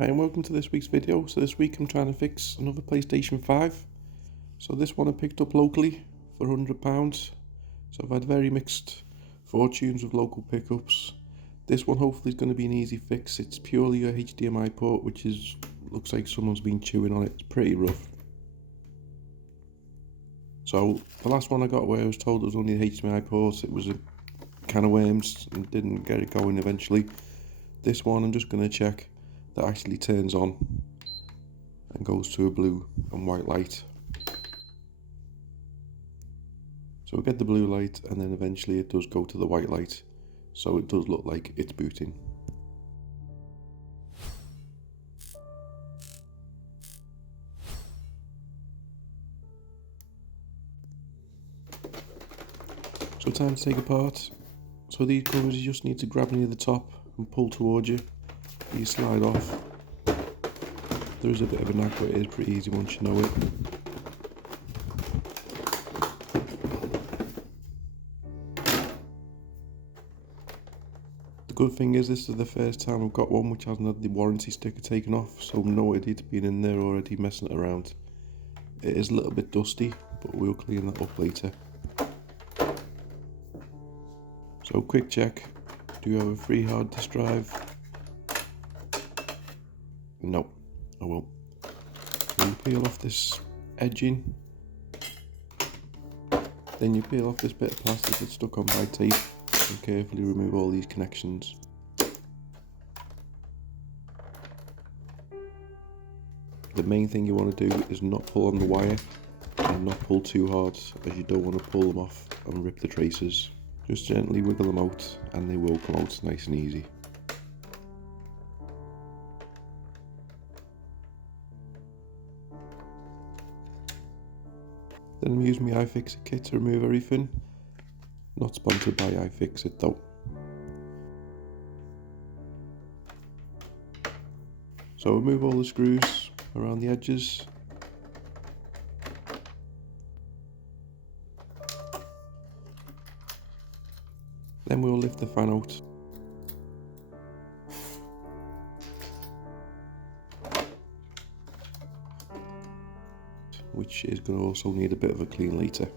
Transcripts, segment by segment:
Hi and welcome to this week's video. So this week I'm trying to fix another PlayStation 5. So this one I picked up locally for £100. So I've had very mixed fortunes with local pickups. This one hopefully is going to be an easy fix. It's purely a HDMI port, which looks like someone's been chewing on it. It's pretty rough. So the last one I got where I was told it was only a HDMI port, it was a can of worms and didn't get it going eventually. This one I'm just going to check that actually turns on and goes to a blue and white light. So we get the blue light and then eventually it does go to the white light, so it does look like it's booting. So time to take apart. So these covers you just need to grab near the top and pull towards you. You slide off. There is a bit of a knack, but it is pretty easy once you know it. The good thing is this is the first time I've got one which hasn't had the warranty sticker taken off, so no idiot's been in there already messing it around. It is a little bit dusty, but we'll clean that up later. So quick check, do you have a free hard disk drive? No, I won't. You peel off this edging, then you peel off this bit of plastic that's stuck on by tape and carefully remove all these connections. The main thing you want to do is not pull on the wire and not pull too hard, as you don't want to pull them off and rip the traces. Just gently wiggle them out and they will come out nice and easy. Then I'm using my iFixit kit to remove everything. Not sponsored by iFixit though. So remove all the screws around the edges. Then we'll lift the fan out. Which is going to also need a bit of a clean later.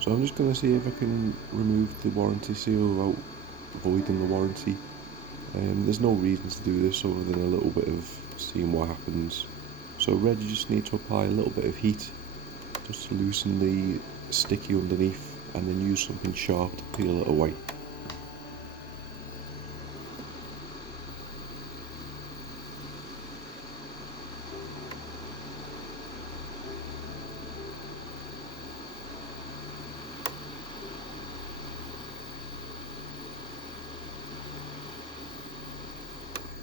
So I'm just going to see if I can remove the warranty seal without voiding the warranty. There's no reason to do this other than a little bit of seeing what happens. So red, you just need to apply a little bit of heat just to loosen the sticky underneath, and then use something sharp to peel it away.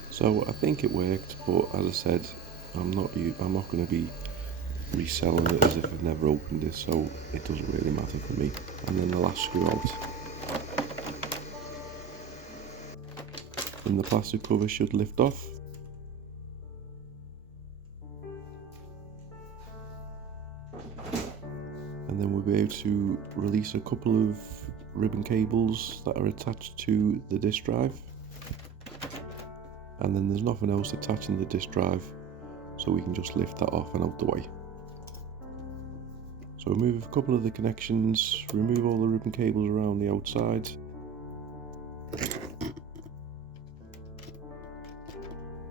So I think it worked, but as I said, I'm not going to be reselling it as if I've never opened it, so it doesn't really matter for me. And then the last screw out. And the plastic cover should lift off. And then we'll be able to release a couple of ribbon cables that are attached to the disk drive. And then there's nothing else attaching the disk drive, so we can just lift that off and out the way. So remove a couple of the connections, remove all the ribbon cables around the outside.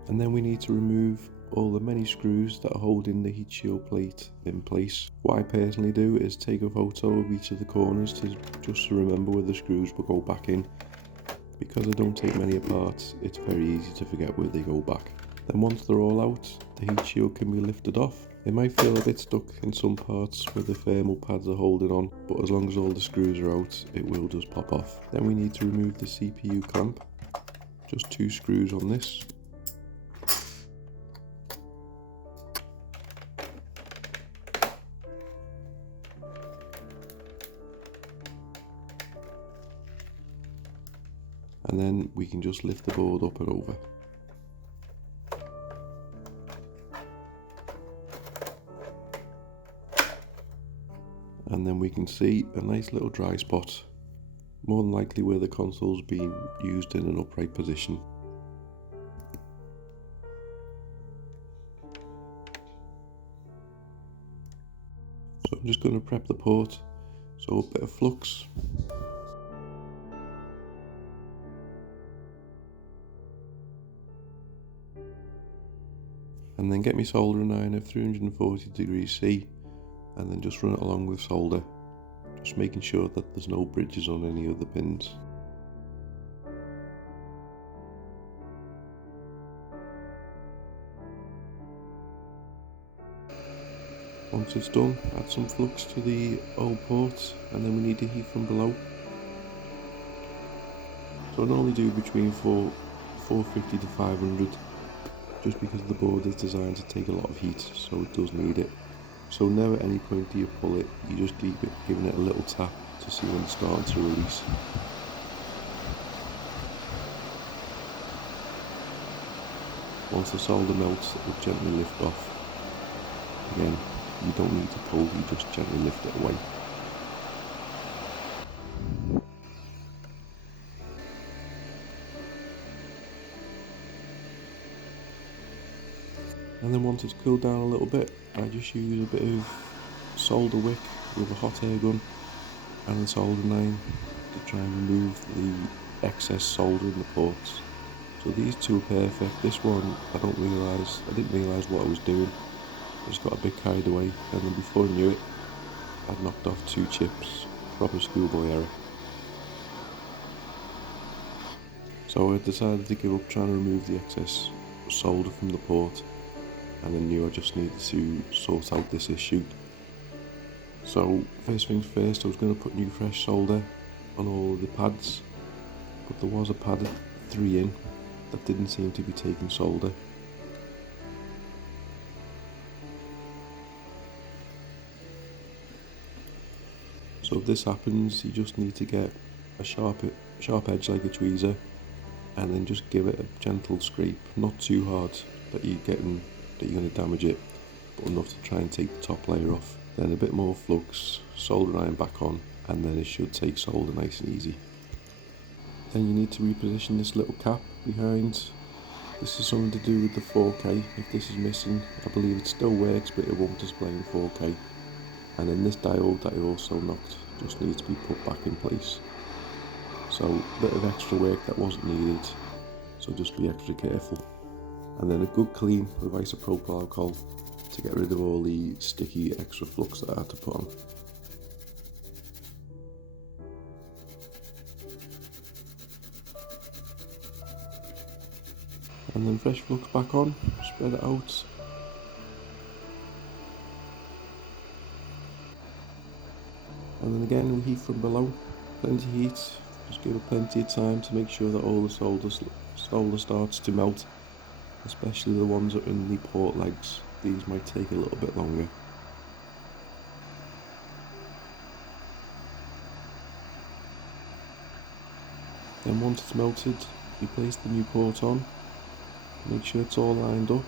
And then we need to remove all the many screws that are holding the heat shield plate in place. What I personally do is take a photo of each of the corners just to remember where the screws will go back in. Because I don't take many apart, it's very easy to forget where they go back. Then once they're all out, the heat shield can be lifted off. It might feel a bit stuck in some parts where the thermal pads are holding on, but as long as all the screws are out, it will just pop off. Then we need to remove the CPU clamp. Just 2 screws on this. And then we can just lift the board up and over. And then we can see a nice little dry spot, more than likely where the console's being used in an upright position. So I'm just going to prep the port. So a bit of flux. And then get my soldering iron at 340 degrees C, and then just run it along with solder, just making sure that there's no bridges on any of the pins. Once it's done, add some flux to the old port, and then we need to heat from below. So I normally do between 450 to 500, just because the board is designed to take a lot of heat, so it does need it. So never at any point do you pull it, you just keep it, giving it a little tap to see when it's starting to release. Once the solder melts, it will gently lift off. Again, you don't need to pull, you just gently lift it away. And then once it's cooled down a little bit, I just use a bit of solder wick with a hot air gun and a soldering iron to try and remove the excess solder in the ports. So these two are perfect. This one, I didn't realise what I was doing. I just got a bit carried away, and then before I knew it, I'd knocked off 2 chips. Proper schoolboy error. So I decided to give up trying to remove the excess solder from the port, and then knew I just needed to sort out this issue. So first things first, I was going to put new fresh solder on all of the pads, but there was a pad at 3 in that didn't seem to be taking solder. So if this happens, you just need to get a sharp edge like a tweezer, and then just give it a gentle scrape, not too hard that you're going to damage it, but enough to try and take the top layer off. Then a bit more flux, solder iron back on, and then it should take solder nice and easy. Then you need to reposition this little cap behind. This is something to do with the 4K. If this is missing, I believe it still works, but it won't display in 4K. And then this diode that I also knocked just needs to be put back in place. So a bit of extra work that wasn't needed, so just be extra careful. And then a good clean with isopropyl alcohol to get rid of all the sticky extra flux that I had to put on. And then fresh flux back on, spread it out. And then again we heat from below, plenty of heat, just give it plenty of time to make sure that all the solder starts to melt, especially the ones that are in the port legs. These might take a little bit longer. Then once it's melted, you place the new port on, make sure it's all lined up.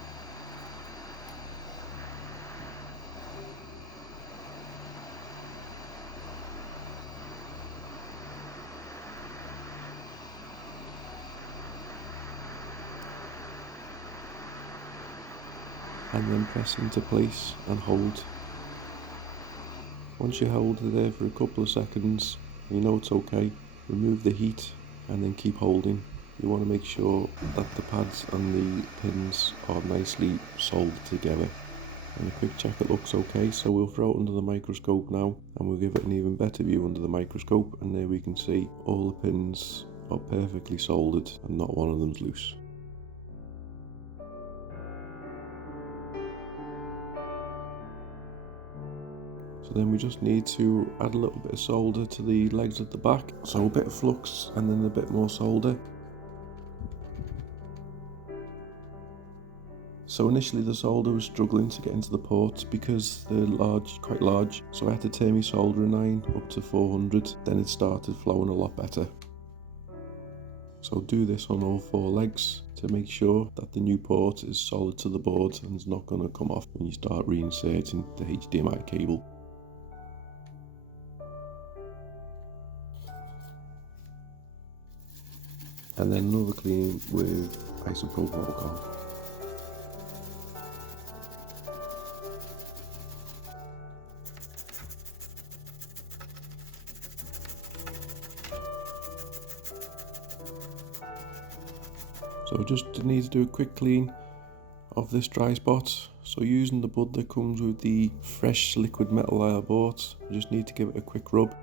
And then press into place and hold. Once you hold it there for a couple of seconds, you know it's okay, remove the heat and then keep holding. You want to make sure that the pads and the pins are nicely soldered together. And a quick check, it looks okay, so we'll throw it under the microscope now and we'll give it an even better view under the microscope, and there we can see all the pins are perfectly soldered and not one of them's loose. So then we just need to add a little bit of solder to the legs at the back. So a bit of flux and then a bit more solder. So initially the solder was struggling to get into the ports because they're quite large. So I had to turn my soldering iron up to 400, then it started flowing a lot better. So do this on all 4 legs to make sure that the new port is solid to the board and it's not going to come off when you start reinserting the HDMI cable. And then another clean with isopropyl alcohol. So just need to do a quick clean of this dry spot. So using the bud that comes with the fresh liquid metal I bought, I just need to give it a quick rub.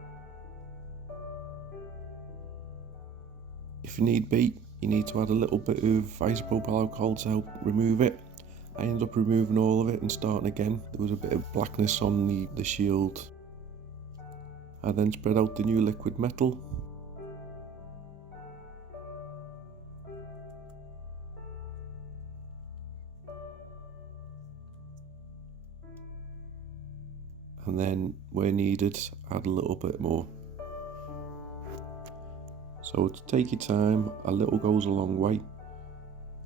If you need be, you need to add a little bit of isopropyl alcohol to help remove it. I ended up removing all of it and starting again. There was a bit of blackness on the shield. I then spread out the new liquid metal. And then, where needed, add a little bit more. So to take your time, a little goes a long way,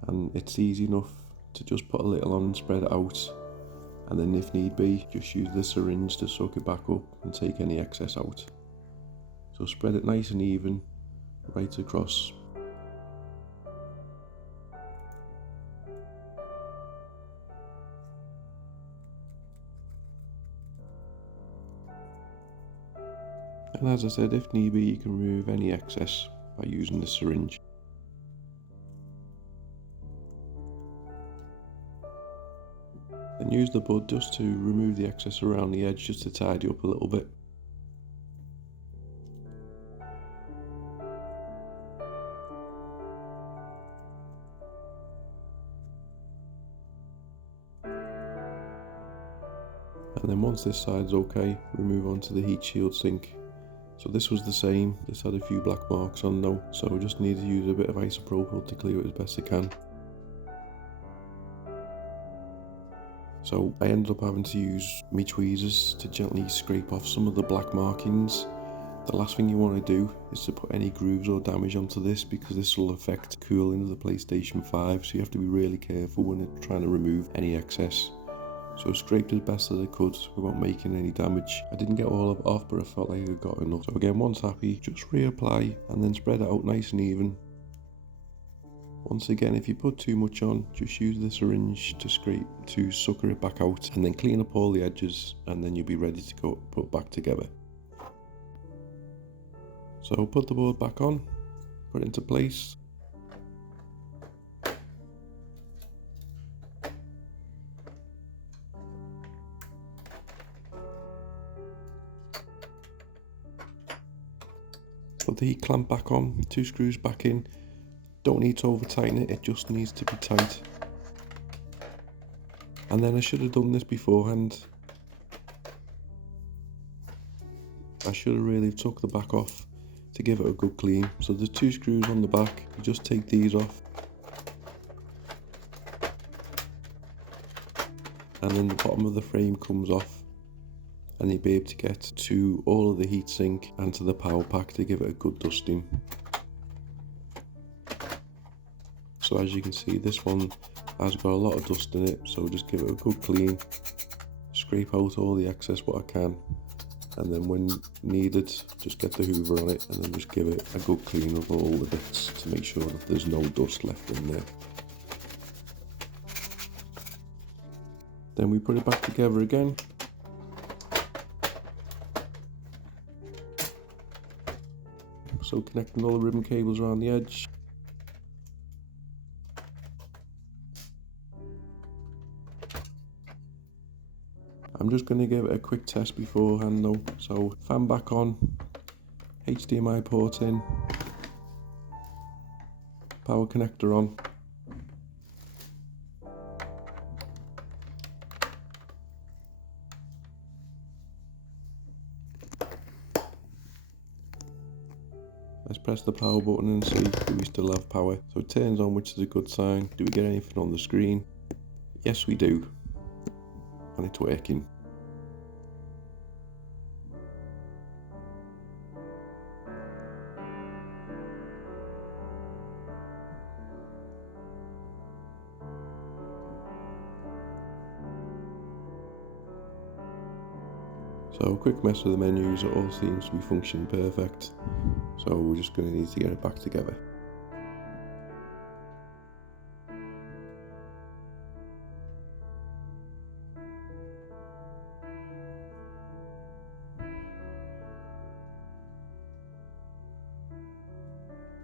and it's easy enough to just put a little on and spread it out, and then if need be, just use the syringe to suck it back up and take any excess out. So spread it nice and even, right across. And as I said, if need be, you can remove any excess by using the syringe. Then use the bud just to remove the excess around the edge, just to tidy up a little bit. And then once this side's okay, we move on to the heat shield sink. So this was the same, this had a few black marks on though, so we just need to use a bit of isopropyl to clear it as best I can. So I ended up having to use my tweezers to gently scrape off some of the black markings. The last thing you want to do is to put any grooves or damage onto this, because this will affect cooling of the PlayStation 5, so you have to be really careful when you're trying to remove any excess. So I scraped as best as I could without making any damage. I didn't get all of it off, but I felt like I got enough. So again, once happy, just reapply and then spread it out nice and even. Once again, if you put too much on, just use the syringe to sucker it back out, and then clean up all the edges, and then you'll be ready to go put back together. So put the board back on, put it into place. Put the heat clamp back on, 2 screws back in. Don't need to over tighten it, it just needs to be tight. And then I should have done this beforehand. I should have really took the back off to give it a good clean. So there's 2 screws on the back, you just take these off. And then the bottom of the frame comes off, and you'll be able to get to all of the heatsink and to the power pack to give it a good dusting. So as you can see, this one has got a lot of dust in it, so just give it a good clean, scrape out all the excess what I can, and then when needed, just get the hoover on it and then just give it a good clean of all the bits to make sure that there's no dust left in there. Then we put it back together again. So connecting all the ribbon cables around the edge. I'm just going to give it a quick test beforehand though. So fan back on, HDMI port in, power connector on. Let's press the power button and see do we still have power. So it turns on, which is a good sign. Do we get anything on the screen? Yes we do. And it's working. So a quick mess with the menus, it all seems to be functioning perfect. So we're just going to need to get it back together.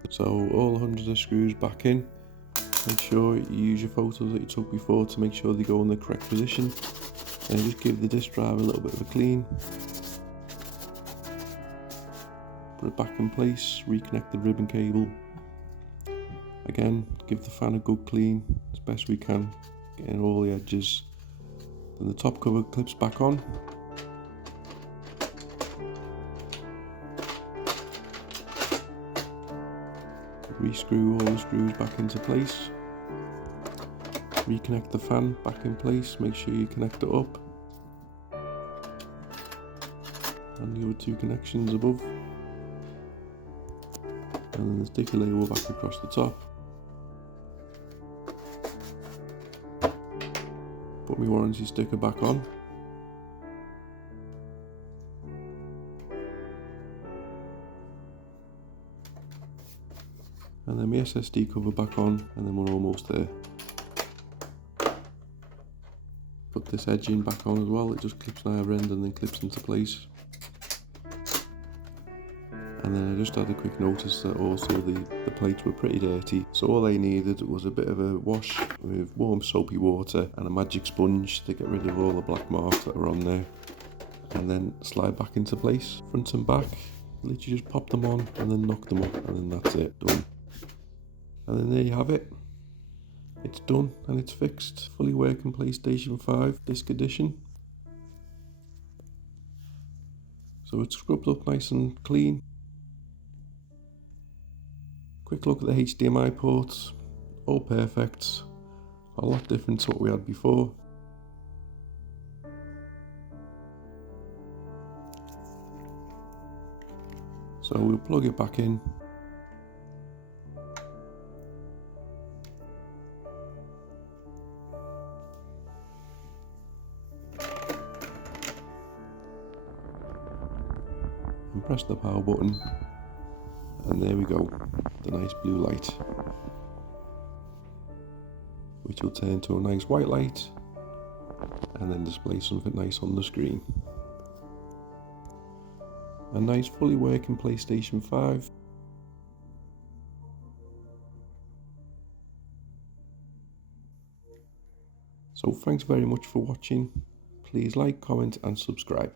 So all 100 of screws back in, Make sure you use your photos that you took before to make sure they go in the correct position. And just give the disk drive a little bit of a clean. Put it back in place, reconnect the ribbon cable. Again, give the fan a good clean as best we can, getting all the edges. Then the top cover clips back on. Rescrew all the screws back into place. Reconnect the fan back in place, make sure you connect it up. And the other two connections above. And then the sticky label back across the top. Put my warranty sticker back on. And then my SSD cover back on, and then we're almost there. Put this edging back on as well, it just clips on either end and then clips into place. And then I just had a quick notice that also the plates were pretty dirty, so all they needed was a bit of a wash with warm soapy water and a magic sponge to get rid of all the black marks that are on there. And then slide back into place, front and back, literally just pop them on and then knock them up, and then that's it, done. And then there you have it. It's done and it's fixed. Fully working PlayStation 5 disc edition. So it's scrubbed up nice and clean. Quick look at the HDMI ports. All perfect. A lot different to what we had before. So we'll plug it back in. And press the power button, and there we go, the nice blue light, which will turn to a nice white light and then display something nice on the screen. A nice fully working PlayStation 5. So thanks very much for watching. Please like, comment and subscribe.